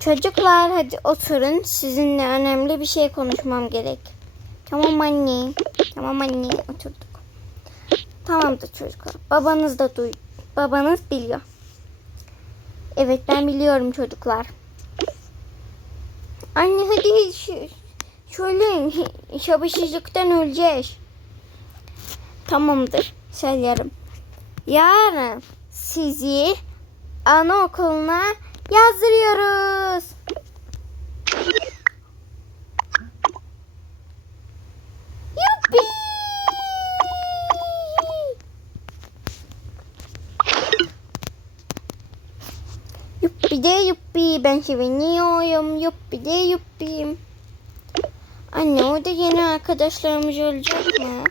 Çocuklar hadi oturun. Sizinle önemli bir şey konuşmam gerek. Tamam anne. Tamam anne oturduk. Tamamdır çocuklar. Babanız da duy. Babanız biliyor. Evet ben biliyorum çocuklar. Anne hadi şu, şöyle şabışıcıktan öleceğiz. Tamamdır. Söylerim. Yarın sizi anaokuluna yazdırıyoruz. Yuppi! Yuppi de yuppi ben seviniyorum yuppi de yuppi. Anne orada yeni arkadaşlarımız olacak mı?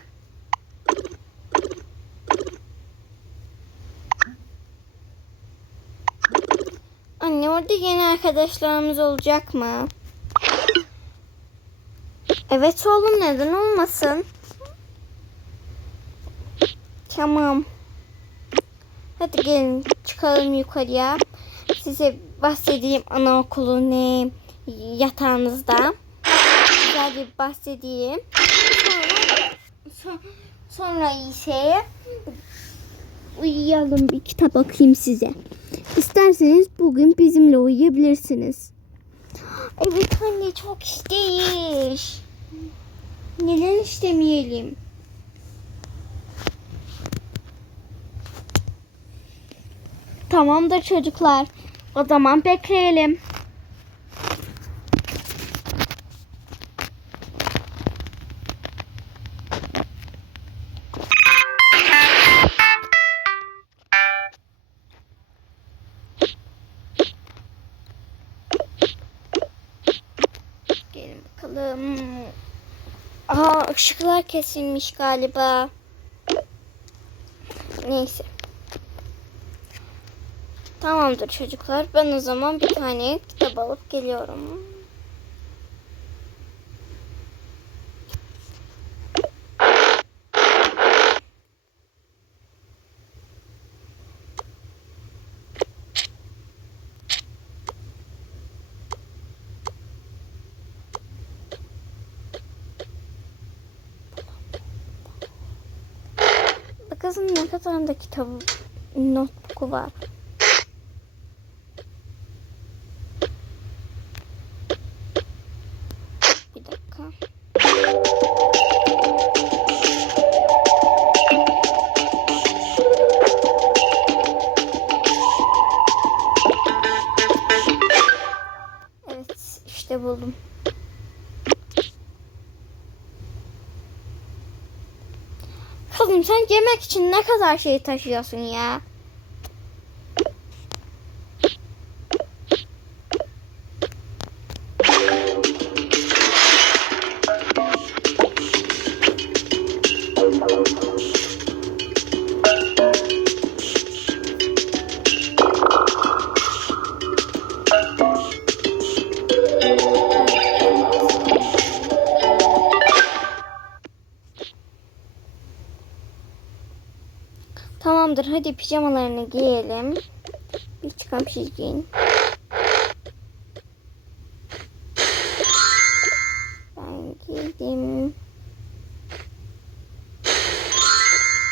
Anne orada yeni arkadaşlarımız olacak mı? Evet oğlum neden olmasın? Tamam. Hadi gelin çıkalım yukarıya. Size bahsedeyim anaokulu ne yatağınızda. Güzelce bahsedeyim. Sonra, so- sonra ise uyuyalım bir kitap okuyayım size. İsterseniz bugün bizimle uyuyabilirsiniz. Evet anne çok isteyiş. Neden istemeyelim? Tamamdır çocuklar. O zaman bekleyelim. Bakalım. Aa ışıklar kesilmiş galiba. Neyse. Tamamdır çocuklar. Ben o zaman bir tane kitap alıp geliyorum. Bakın ne kadar da kitabı notebook'u var. Bir dakika. Evet işte buldum. Sen yemek için ne kadar şey taşıyorsun ya? Tamamdır hadi pijamalarını giyelim. Bir çıkan bir giyin. Ben giydim.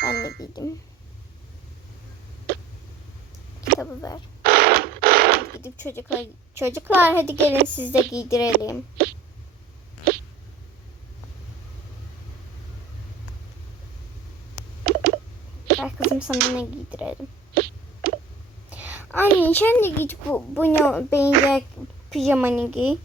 Ben de giydim. Kitabı ver. Gidip çocuklar, çocuklar hadi gelin siz de giydirelim. Ver kızım sana ne giydirelim. Anne sen de git bu, bunu beğenecek pijamanı giy.